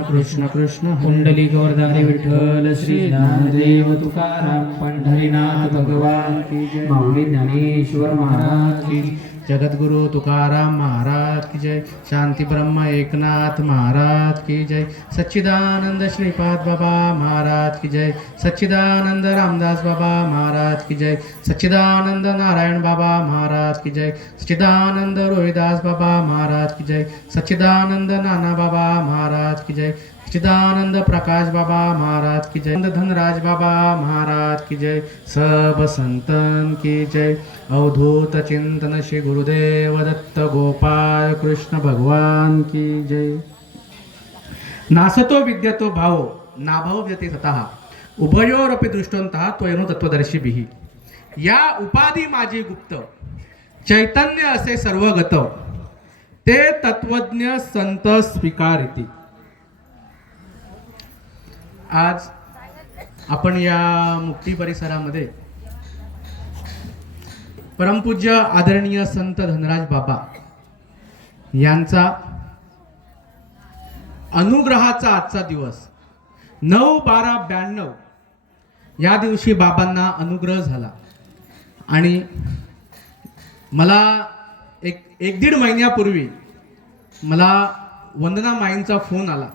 कृष्ण कृष्ण कृष्ण कुंडली गौरधारी विठ्ठल श्री ज्ञानदेव तुकाराम पंढरीनाथ भगवान की जय माऊली ज्ञानेश्वर महाराज की. जगद्गुरु तुकाराम महाराज की जय। शांती ब्रह्म एकनाथ महाराज की जय। सच्चिदानंद श्रीपाद बाबा महाराज की जय। सच्चिदानंद रामदास बाबा महाराज की जय। सच्चिदानंद नारायण बाबा महाराज की जय। सच्चिदानंद रोहिदास बाबा महाराज की जय। सच्चिदानंद नाना बाबा महाराज की जय। चिदानंद प्रकाश बाबा महाराज की जय। धनराज बाबा महाराज की जय। सब संतन की जय। अवधूत चिंतन श्री गुरुदेव दत्त गोपाळ कृष्ण भगवान की जय। नासतो विद्यतो भाव नाभाव व्यते ततः उभयोरपि दृष्टवंतः तत्वदर्शी बिही। या उपाधी माझी गुप्त। चैतन्य असे सर्वगत। ते तत्वज्ञ संत स्वीकारिती। आज आपण या मुक्ती परिसरामध्ये परमपूज्य आदरणीय संत धनराज बाबा यांचा अनुग्रहाचा आजचा दिवस नऊ बारा ब्याण्णव या दिवशी बाबांना अनुग्रह झाला. आणि मला एक एक दीड महिन्यापूर्वी मला वंदना माईंचा फोन आला.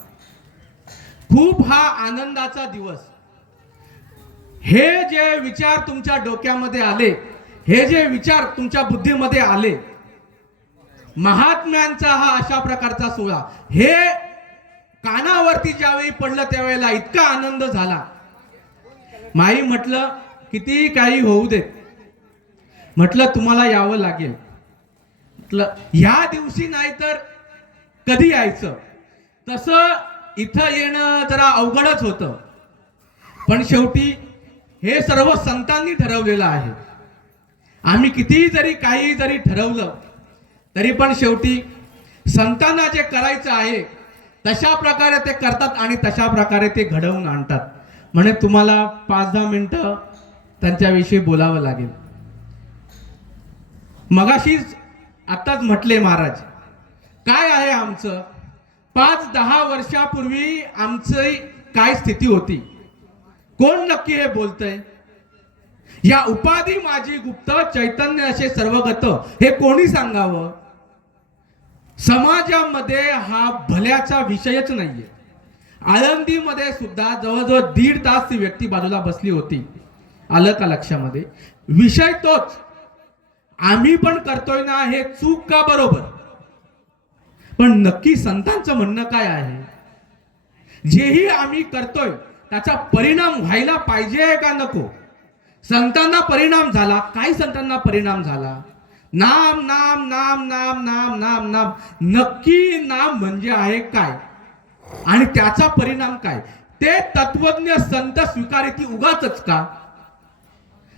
खूप हा आनंदाचा दिवस. हे जे विचार तुमच्या डोक्यामध्ये आले हे जे विचार तुमच्या बुद्धीमध्ये आले महात्म्यांचा हा अशा प्रकारचा सोहळा हे कानावरती ज्यावेळी पडलं त्यावेळेला इतका आनंद झाला. माई म्हटलं किती काही होऊ दे म्हटलं तुम्हाला यावं लागेल. म्हटलं ह्या दिवशी नाही तर कधी यायचं? तसं इथं येणं जरा अवघडच होतं. पण शेवटी हे सर्व संतांनी ठरवलेलं आहे. आम्ही कितीही जरी काही जरी ठरवलं तरी पण शेवटी संतांना जे करायचं आहे तशा प्रकारे ते करतात आणि तशा प्रकारे ते घडवून आणतात. म्हणे तुम्हाला पाच दहा मिनटं त्यांच्याविषयी बोलावं लागेल. मगाशीच आत्ताच म्हटले महाराज काय आहे आमचं? पाच दहा वर्षापूर्वी आमची काय स्थिती होती? कोण नक्की हे बोलतंय? या उपाधी माझी गुप्त चैतन्य असे सर्वगत हे कोणी सांगावं? समाजामध्ये हा भल्याचा विषयच नाहीये. आळंदीमध्ये सुद्धा जवळजवळ दीड तास ती व्यक्ती बाजूला बसली होती. आलं का लक्षामध्ये? विषय तोच. आम्ही पण करतोय ना हे चूक का बरोबर? पण नक्की संतांचं म्हणणं काय आहे? जेही आम्ही करतोय त्याचा परिणाम व्हायला पाहिजे का नको? संतांना परिणाम झाला. काही संतांना परिणाम झाला. नाम नाम नाम नाम नाम नाम नाम. नक्की नाम म्हणजे आहे काय? आणि त्याचा परिणाम काय? ते तत्वज्ञ संत स्वीकारिती उगाच का?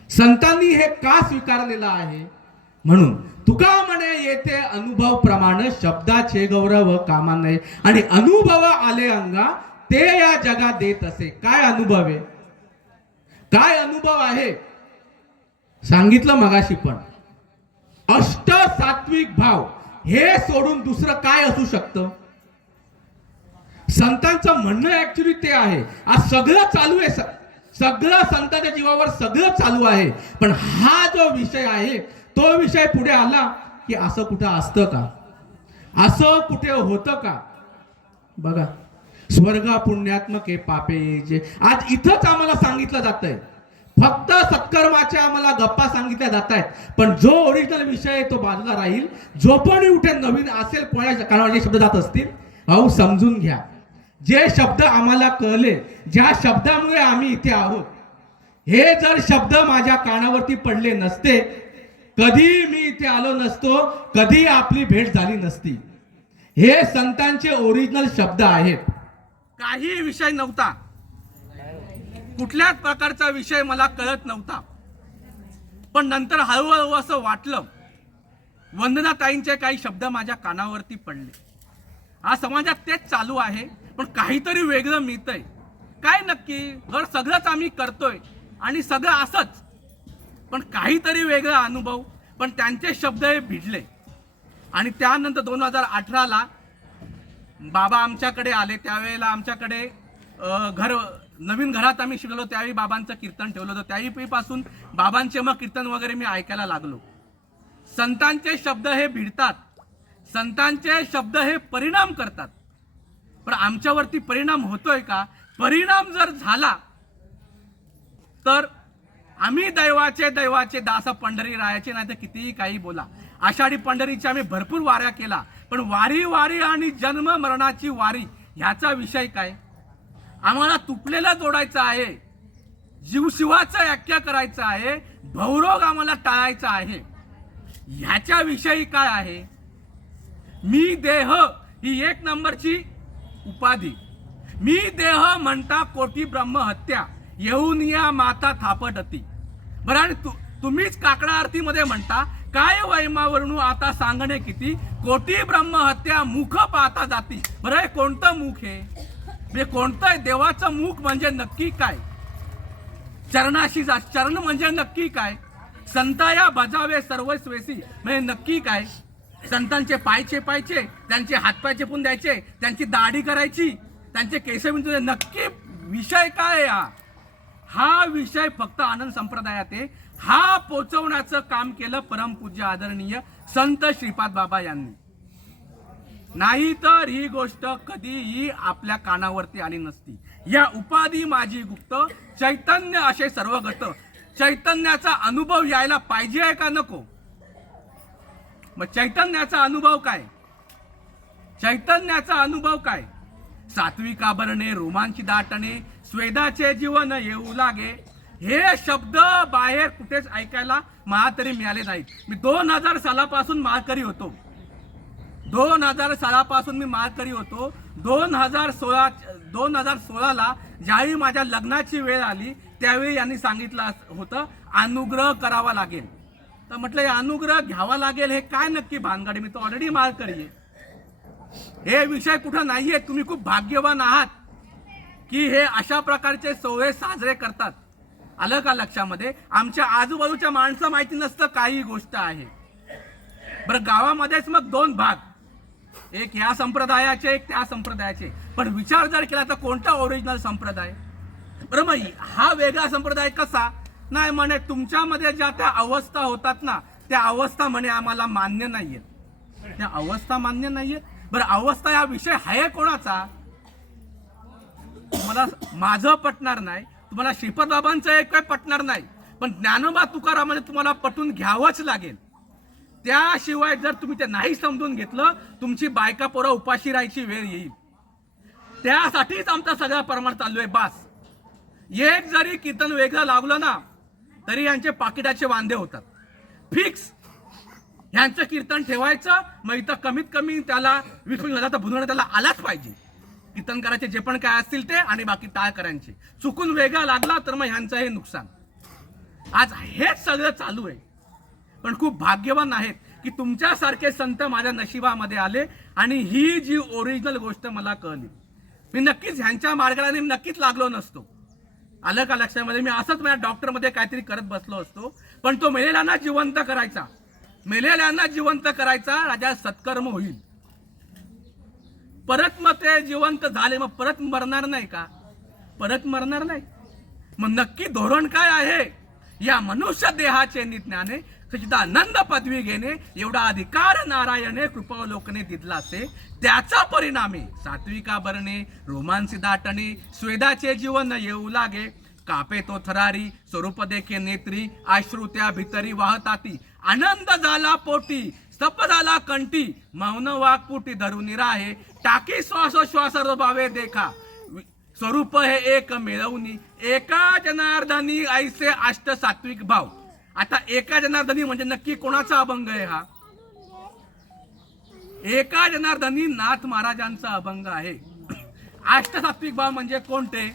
संतांनी हे का स्वीकारलेलं आहे? म्हणून तुका म्हणे येथे अनुभव प्रमाण शब्दाचे गौरव कामा नये आणि अनुभव आले अंगा ते या जगात देत असे. काय अनुभव आहे? काय अनुभव आहे? सांगितलं मगाशी पण. अष्ट सात्विक भाव हे सोडून दुसरं काय असू शकतं? संतांचं म्हणणं ऍक्च्युली ते आहे. आज सगळं चालू आहे. सगळं संतांच्या जीवावर सगळं चालू आहे. पण हा जो विषय आहे तो विषय पुढे आला की असं कुठं असतं का? असं कुठे होतं का? बघा स्वर्गा पुण्यात्मक हे पापे जे आज इथंच आम्हाला सांगितलं जात आहे फक्त सत्कर्माच्या आम्हाला गप्पा सांगितल्या जात आहेत पण जो ओरिजिनल विषय आहे तो बाजूला राहील जो पण उठे नवीन असेल कोणाच्या कानावर जे शब्द जात असतील अहो समजून घ्या. जे शब्द आम्हाला कळले ज्या शब्दामुळे आम्ही इथे आहोत हे जर शब्द माझ्या कानावरती पडले नसते कधी मी इथे आलो नसतो कधी आपली भेट झाली नसती. हे संतांचे ओरिजिनल शब्द आहेत. काही विषय नव्हता. कुठल्याच प्रकारचा विषय मला कळत नव्हता. पण नंतर हळूहळू असं वाटलं. वंदनाताईंचे काही शब्द माझ्या कानावरती पडले. आज समाजात तेच चालू आहे पण काहीतरी वेगळं मिळतंय. काय नक्की? घर सगळंच आम्ही करतोय आणि सगळं असंच. पण काहीतरी वेगळा अनुभव पण त्यांचे शब्द हे भिडले. आणि त्यानंतर दोन हजार अठराला बाबा आमच्याकडे आले. त्यावेळेला आमच्याकडे घर नवीन घरात आम्ही शिकलो. त्यावेळी बाबांचं कीर्तन ठेवलं होतं. त्यावेळी पासून बाबांचे मग कीर्तन वगैरे मी ऐकायला लागलो. संतांचे शब्द हे भिडतात. संतांचे शब्द हे परिणाम करतात. पण आमच्यावरती परिणाम होतोय का? परिणाम जर झाला तर आम्ही दैवाचे दैवाचे दास पंढरी रायाचे नाही तर कितीही काही बोला. आषाढी पंढरीच्या आम्ही भरपूर वाऱ्या केला पण वारी वारी आणि जन्म मरणाची वारी ह्याचा विषय काय? आम्हाला तुटलेला जोडायचं आहे जीवशिवाचा व्याख्या करायचा आहे भवरोग आम्हाला टाळायचा आहे. ह्याच्या विषयी काय आहे? मी देह ही एक नंबरची उपाधी. मी देह म्हणता कोटी ब्रह्म हत्या येऊन या माता थापटती. बरं आणि तु- तुम्हीच काकडा आरतीमध्ये म्हणता काय वैमावरणू आता सांगणे किती? कोटी ब्रह्म हत्या मुख पाहता जाती. बरं हे कोणतं मुख आहे म्हणजे कोणतं देवाचं मुख म्हणजे नक्की काय? चरणाशी जा चरण म्हणजे नक्की काय? संताया बजावे सर्वस्वेसी म्हणजे नक्की काय? संतांचे पाय चेपायचे त्यांचे हातपाय चेपून द्यायचे त्यांची दाढी करायची त्यांचे केस नक्की विषय काय हा? हा विषय फक्त आनंद संप्रदायात आहे. हा पोचवण्याचं काम केलं परमपूज्य आदरणीय संत श्रीपाद बाबा यांनी. नाही तर ही गोष्ट कधीही आपल्या कानावरती आली नसती. या उपाधी माझी गुप्त चैतन्य असे सर्व गत चैतन्याचा अनुभव यायला पाहिजे आहे का नको? मग चैतन्याचा अनुभव काय? चैतन्याचा अनुभव काय? सात्विक आभरणे रोमांची दाटणे स्वेदाचे जीवन येऊ लागे. हे शब्द बाहेर कुठेच ऐकायला महातरी मिळाले नाहीत. मी दोन हजार सालापासून महाकरी होतो. दोन हजार सालापासून मी महाकरी होतो. दोन हजार सोळा दोन हजार सोळाला ज्यावेळी माझ्या लग्नाची वेळ आली त्यावेळी यांनी सांगितलं होतं अनुग्रह करावा लागेल. तर म्हटलं हे अनुग्रह घ्यावा लागेल हे काय नक्की भानगडी मी तो ऑलरेडी महाकरी आहे. हे विषय कुठं नाहीये? तुम्ही खूप भाग्यवान आहात. की हे अशा प्रकारचे सोहळे साजरे करतात. आलं का लक्षामध्ये? आमच्या आजूबाजूच्या माणसं माहिती नसतं काही गोष्ट आहे. बरं गावामध्येच मग दोन भाग. एक ह्या संप्रदायाचे एक त्या संप्रदायाचे. पण विचार जर केला तर कोणता ओरिजिनल संप्रदाय? बरं मग हा वेगळा संप्रदाय कसा? नाही म्हणे तुमच्यामध्ये ज्या त्या अवस्था होतात ना त्या अवस्था म्हणे आम्हाला मान्य नाहीयेत. त्या अवस्था मान्य नाहीयेत. बरं अवस्था हा विषय आहे कोणाचा? तुम्हाला माझं पटणार नाही तुम्हाला श्रीपद बाबांचं एक काय पटणार नाही पण ज्ञानोबा तुकारामाने तुम्हाला पटून घ्यावंच लागेल. त्याशिवाय जर तुम्ही ते नाही समजून घेतलं तुमची बायका पोरं उपाशी राहायची वेळ येईल. त्यासाठीच आमचा सगळा परमार चालू आहे बास. एक जरी कीर्तन वेगळं लावलं ना तरी यांचे पाकिटाचे वांदे होतात. फिक्स. ह्यांचं कीर्तन ठेवायचं मग इथं कमीत कमी त्याला वीस हजार तर त्याला आलाच पाहिजे. कीर्तन करायचे जे पण काय असतील ते आणि बाकी टाळ करायचे चुकून वेगळा लागला तर मग ह्यांचं हे नुकसान. आज हेच सगळं चालू आहे. पण खूप भाग्यवान आहेत की तुमच्यासारखे संत माझ्या नशिबामध्ये आले आणि ही जी ओरिजिनल गोष्ट मला कळली. मी नक्कीच ह्यांच्या मार्गाने नक्कीच लागलो नसतो. आलं का लक्षामध्ये? मी असंच माझ्या डॉक्टरमध्ये काहीतरी करत बसलो असतो. पण तो मेलेल्यांना जिवंत करायचा. मेलेल्यांना जिवंत करायचा. राजा सत्कर्म होईल. परत मग ते जिवंत झाले मग परत मरणार नाही का? परत मरणार नाही. मग नक्की धोरण काय आहे? या मनुष्य देहाचे निज्ञाने सचिदानंद पदवी घेणे एवढा अधिकार नारायणे कृपावलोकने दिला असे त्याचा परिणामी सात्विका भरणे रोमांसी दाटणे स्वेदाचे जीवन येऊ लागे. कापे तो थरारी स्वरूप देखे नेत्री आश्रुत्या भितरी वाहताती. आनंद झाला पोटी. स्तप झाला मौन वाकपुटी धरून राहे टाकी श्वासोश्वास भावे देखा. स्वरूप हे एक मिळवणी एका जनार्दनी ऐसे अष्ट सात्विक भाव. आता एका जनार्दनी म्हणजे नक्की कोणाचा अभंग आहे हा? एका जनार्दनी नाथ महाराजांचा अभंग आहे. अष्ट सात्विक भाव म्हणजे कोणते?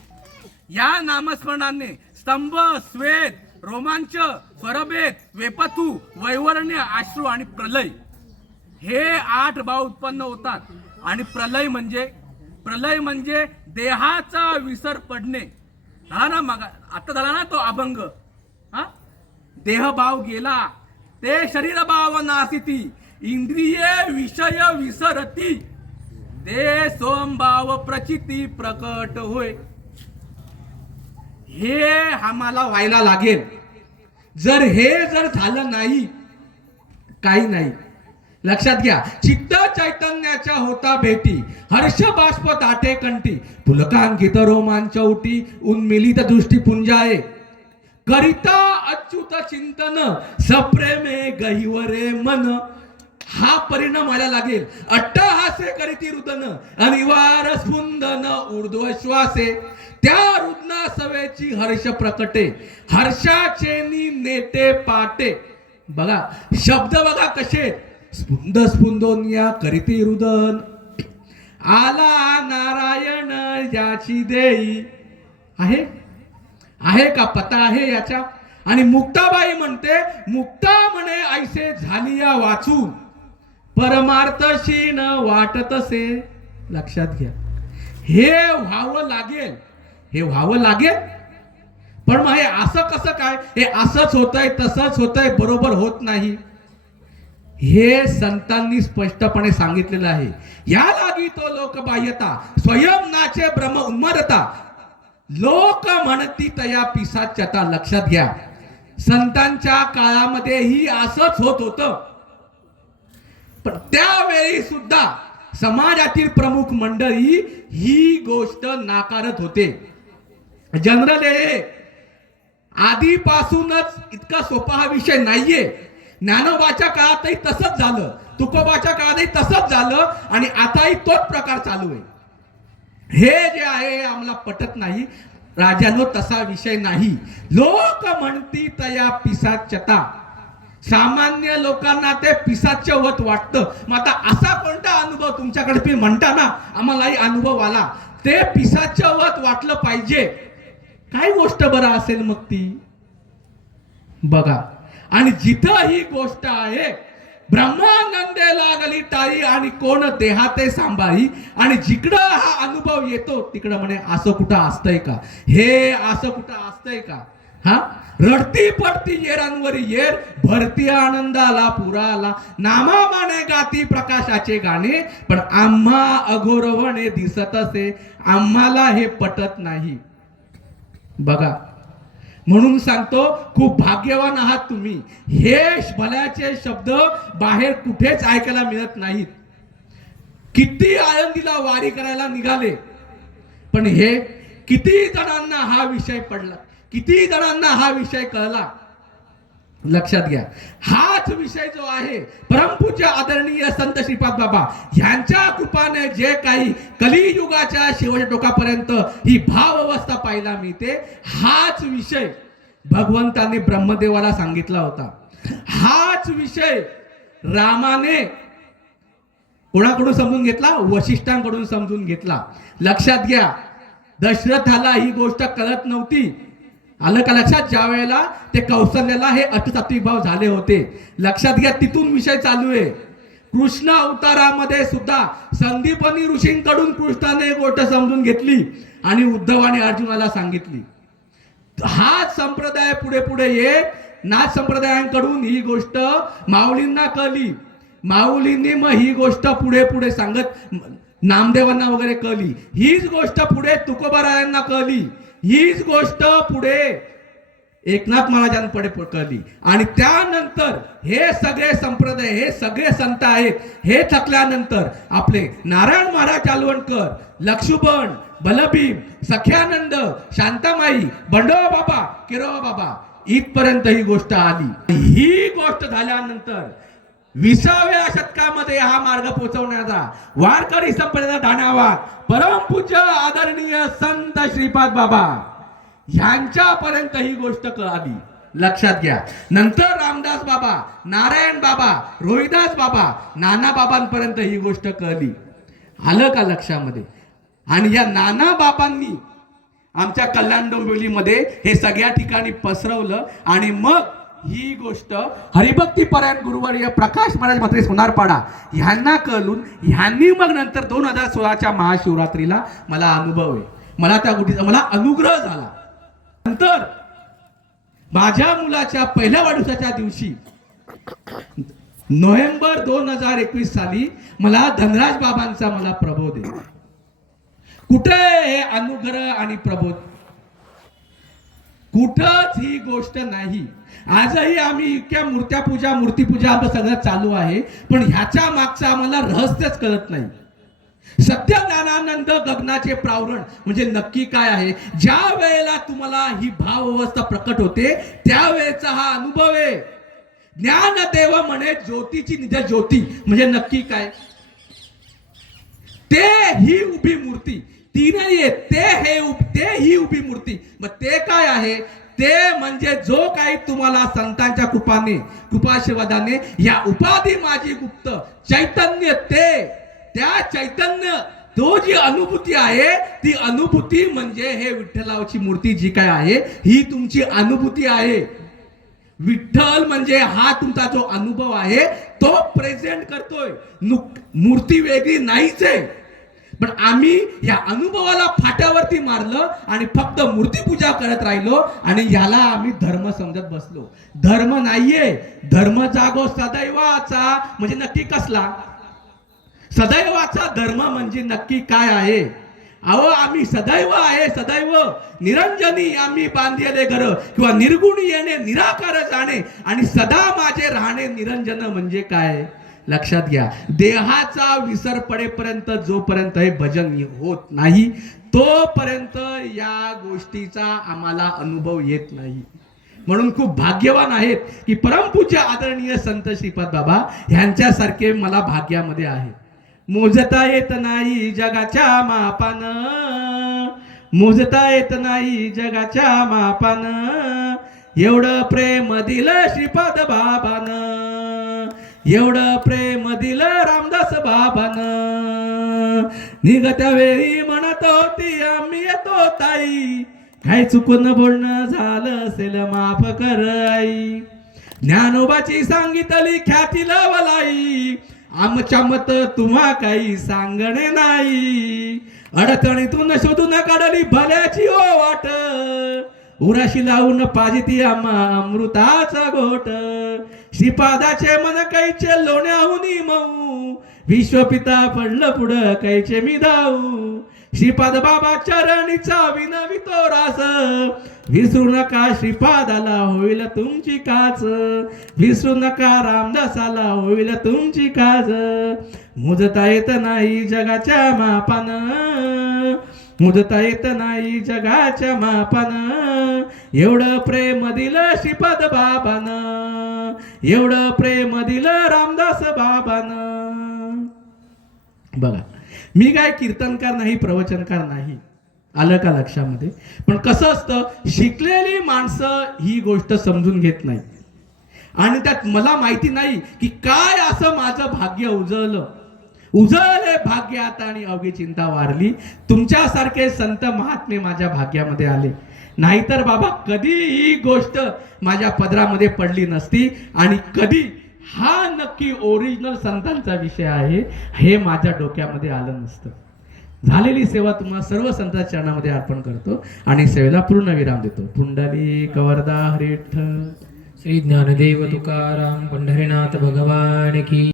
या नामस्मरणाने स्तंभ स्वेद रोमांच स्वरभेद वेपथू वैवर्ण्य आश्रू आणि प्रलय. हे आठ भाव उत्पन्न होतात. आणि प्रलय म्हणजे प्रलय म्हणजे देहाचा विसर पडणे. झाला ना मग आता झाला ना तो अभंग. हा? देहभाव गेला ते शरीर भाव नासिती इंद्रिय विषय विसरती. ते सोमभाव प्रचिती प्रकट होय. हे आम्हाला व्हायला लागेल. जर हे जर झालं नाही काही नाही. लक्षात घ्या चित्त चैतन्याच्या होता भेटी. हर्ष बाष्प दाटे कंटी पुलकांकित रोमांच उटी उन्मिलित दृष्टी पुंजाये. करिता अच्युत चिंतन सप्रेमे गहिवरे मन. हा परिणाम व्हायला लागेल. अट्टहासे करीती रुदन अनिवार स्पुंदन ऊर्ध्व श्वासे त्या रुदना सवेची हर्ष प्रकटे हर्षाचे नेते नेटे पाटे. बघा शब्द बघा कसे स्पुंद स्पुंदोनिया करीती रुदन. आला नारायण याची देई. आहे? आहे का? पता आहे याच्या? आणि मुक्ताबाई म्हणते मुक्ता म्हणे ऐसे झाली या वाचून. परमार्थशी न वाटतसे लक्षात घ्या. हे व्हावं लागेल. हे व्हावं लागेल? पण मग हे असं कसं काय? हे असंच होतंय तसंच होतंय बरोबर होत नाही. हे संतांनी स्पष्टपणे सांगितलेलं आहे. या लागी तो लोकबाह्यता स्वयं नाचे भ्रम उन्मदता. लोक म्हणती तया पिसाच्यता लक्षात घ्या. संतांच्या काळामध्येही असंच होत होतं. पण त्यावेळी सुद्धा समाजातील प्रमुख मंडळी ही गोष्ट नाकारत होते. जनरल हे आधीपासूनच इतका सोपा हा विषय नाहीये. ज्ञानोबाच्या काळातही तसंच झालं तुकोबाच्या काळातही तसंच झालं आणि आताही तोच प्रकार चालू आहे. हे जे आहे हे आम्हाला पटत नाही. राजानो तसा विषय नाही. लोक म्हणती तया पिसाच्यता सामान्य लोकांना ते पिसाच्य वत वाटतं. मग आता असा कोणता अनुभव तुमच्याकडे? तुम्ही म्हणता ना आम्हालाही अनुभव आला. ते पिसाच्य वत वाटलं पाहिजे. काय गोष्ट बरं असेल मग ती? बघा. आणि जिथं ही गोष्ट आहे ब्रह्मानंदे लागली टाळी आणि कोण देहाते सांभाळी? आणि जिकडं हा अनुभव येतो तिकडं म्हणे असं कुठं असतंय का? हे असं कुठं असतंय का? हा? रडती पडती येरांवर येर भरती आनंदाला पुरा आला नामा माने गाती प्रकाशाचे गाणे पण आम्हा अगोरवणे दिसत असे. आम्हाला हे पटत नाही. बघा म्हणून सांगतो खूप भाग्यवान आहात तुम्ही. हे भल्याचे शब्द बाहेर कुठेच ऐकायला मिळत नाहीत. किती आळंदीला वारी करायला निघाले. पण हे किती जणांना हा विषय पडला. किती जणांना हा विषय कळला? लक्षात घ्या. हाच विषय जो आहे परमपूज्य आदरणीय संत श्रीपाद बाबा यांच्या कृपाने जे काही कलियुगाच्या शेवटच्या टोकापर्यंत ही भाव अवस्था पाहायला मिळते हाच विषय भगवंतांनी ब्रह्मदेवाला सांगितला होता. हाच विषय रामाने कोणाकडून समजून घेतला? वशिष्ठांकडून समजून घेतला. लक्षात घ्या दशरथाला ही गोष्ट कळत नव्हती. आलं का लक्षात? ज्या वेळेला ते कौशल्याला हे अटसात्विक भाव झाले होते. लक्षात घ्या तिथून विषय चालू आहे. कृष्ण अवतारामध्ये सुद्धा संदीपनी ऋषींकडून कृष्णाने गोष्ट समजून घेतली आणि उद्धव आणि अर्जुनाला सांगितली. हाच संप्रदाय पुढे पुढे येत नाथ संप्रदायांकडून ही गोष्ट माऊलींना कळली. माऊलींनी मग ही गोष्ट पुढे पुढे सांगत नामदेवांना वगैरे कळली. हीच गोष्ट पुढे तुकोबारायांना कळली. हीच गोष्ट पुढे एकनाथ महाराजांपुढे कळली आणि त्यानंतर हे सगळे संप्रदाय हे सगळे संत आहेत हे थकल्यानंतर आपले नारायण महाराज चालवणकर लक्ष्मण बलभीम सख्यानंद शांतामाई बंडोबा बाबा किरोबा बाबा इथपर्यंत ही गोष्ट आली. ही गोष्ट झाल्यानंतर विसाव्या शतकामध्ये हा मार्ग पोहोचवण्याचा वारकरी संप्रदायाचा धाण्यावा परमपूज्य आदरणीय संत श्रीपाद बाबा ह्यांच्यापर्यंत ही गोष्ट कळाली. लक्षात घ्या. नंतर रामदास बाबा नारायण बाबा रोहिदास बाबा नाना बाबांपर्यंत ही गोष्ट कळली. आलं का लक्षामध्ये? आणि या नाना बाबांनी आमच्या कल्याण डोंबिवलीमध्ये हे सगळ्या ठिकाणी पसरवलं आणि मग ही गोष्ट हरिभक्ती परायण गुरुवर्य प्रकाश महाराज मात्रे सोनारपाडा ह्यांना कळून ह्यांनी मग नंतर दोन हजार सोळाच्या महाशिवरात्रीला मला अनुभव आहे. मला त्या गोष्टीचा मला अनुग्रह झाला. नंतर माझ्या मुलाच्या पहिल्या वाढदिवसाच्या दिवशी नोव्हेंबर दोन हजार एकवीस साली मला धनराज बाबांचा मला प्रबोध आहे. कुठे हे अनुग्रह आणि प्रबोध? कुठंच ही गोष्ट नाही. आजही आम्ही इतक्या मूर्त्या पूजा मूर्तीपूजा आमचं सगळं चालू आहे पण ह्याच्या मागचं आम्हाला रहस्यच कळत नाही. सत्य ज्ञानानंद गगनाचे प्रावरण म्हणजे नक्की काय आहे? ज्या वेळेला तुम्हाला ही भाव अवस्था प्रकट होते त्यावेळेचा हा अनुभव आहे. ज्ञानदेव म्हणे ज्योतीची निज ज्योती म्हणजे नक्की काय? ते ही उभी मूर्ती. ती नाहीये ते हे उभ- ते ही उभी मूर्ती. मग ते काय आहे? ते म्हणजे जो काही तुम्हाला संतांच्या कृपाने कृपाशीर्वादाने या उपाधी माझी गुप्त चैतन्य ते त्या चैतन्य तो जी अनुभूती आहे ती अनुभूती म्हणजे हे विठ्ठलाची मूर्ती जी काय आहे ही तुमची अनुभूती आहे. विठ्ठल म्हणजे हा तुमचा जो अनुभव आहे तो प्रेझेंट करतोय. नुक- मूर्ती वेगळी नाहीच आहे. पण आम्ही या अनुभवाला फाट्यावरती मारलं आणि फक्त मूर्तीपूजा करत राहिलो आणि याला आम्ही धर्म समजत बसलो. धर्म नाहीये. धर्म जागो सदैवाचा. म्हणजे नक्की कसला? सदैवाचा धर्म म्हणजे नक्की काय आहे? अहो आम्ही सदैव आहे सदैव. निरंजनी आम्ही बांधलेले घर किंवा निर्गुण येणे निराकार जाणे आणि सदा माझे राहणे निरंजन म्हणजे काय? लक्षात घ्या. देहाचा विसर पडेपर्यंत जोपर्यंत हे भजन होत नाही तोपर्यंत या गोष्टीचा आम्हाला अनुभव येत नाही. म्हणून खूप भाग्यवान आहेत की परमपूज्य आदरणीय संत श्रीपाद बाबा ह्यांच्यासारखे मला भाग्यामध्ये आहे मोजता येत नाही जगाच्या मापान. मोजता येत नाही जगाच्या मापान. एवढं प्रेम दिलं श्रीपाद बाबानं. एवढं प्रेम दिलं रामदास बाबान. निघत्या वेळी म्हणत होती आम्ही येतो ताई. काय चुकून बोलणं झालं असेल माफ कर आई. ज्ञानोबाची सांगितली ख्याती लवलाई आमच्या मत तुम्हा काही सांगणे नाही. अडचणीतून शोधून काढली भल्याची ओ वाट. उराशी लावून पाहिजे ती आम्हा अमृताचा घोट. श्रीपादाचे मन कैचे लोण्याहून मऊ विश्वपिता पडलं पुढं कैचे मी धाऊ. श्रीपाद बाबा चरणीचा विनवितो रास. विसरू नका श्रीपादाला होईल तुमची काच विसरू नका रामदासाला होईल तुमची काज मोजता येत नाही जगाच्या मापान. मुदता येत नाही जगाच्या मापान. एवढं प्रेम दिलं श्रीपाद बाबान. एवढं प्रेम दिलं रामदास बाबान. बघा मी काय कीर्तनकार नाही प्रवचनकार नाही. आलं का लक्षामध्ये? पण कसं असतं शिकलेली माणसं ही गोष्ट समजून घेत नाही आणि त्यात मला माहिती नाही की काय असं माझं भाग्य उजळलं. उजळले भाग्य आता आणि अवघी चिंता वारली. तुमच्यासारखे संत महात्मे माझ्या भाग्यामध्ये आले. नाहीतर बाबा कधी ही गोष्ट माझ्या पदरामध्ये पडली नसती आणि कधी हा नक्की ओरिजिनल संतांचा विषय आहे हे माझ्या डोक्यामध्ये आलं नसतं. झालेली सेवा तुम्हाला सर्व संतांच्या चरणामध्ये अर्पण करतो आणि सेवेला पूर्ण विराम देतो. पुंडली कवरदा हरिठ श्री ज्ञानदेव तुकाराम पंढरीनाथ भगवान की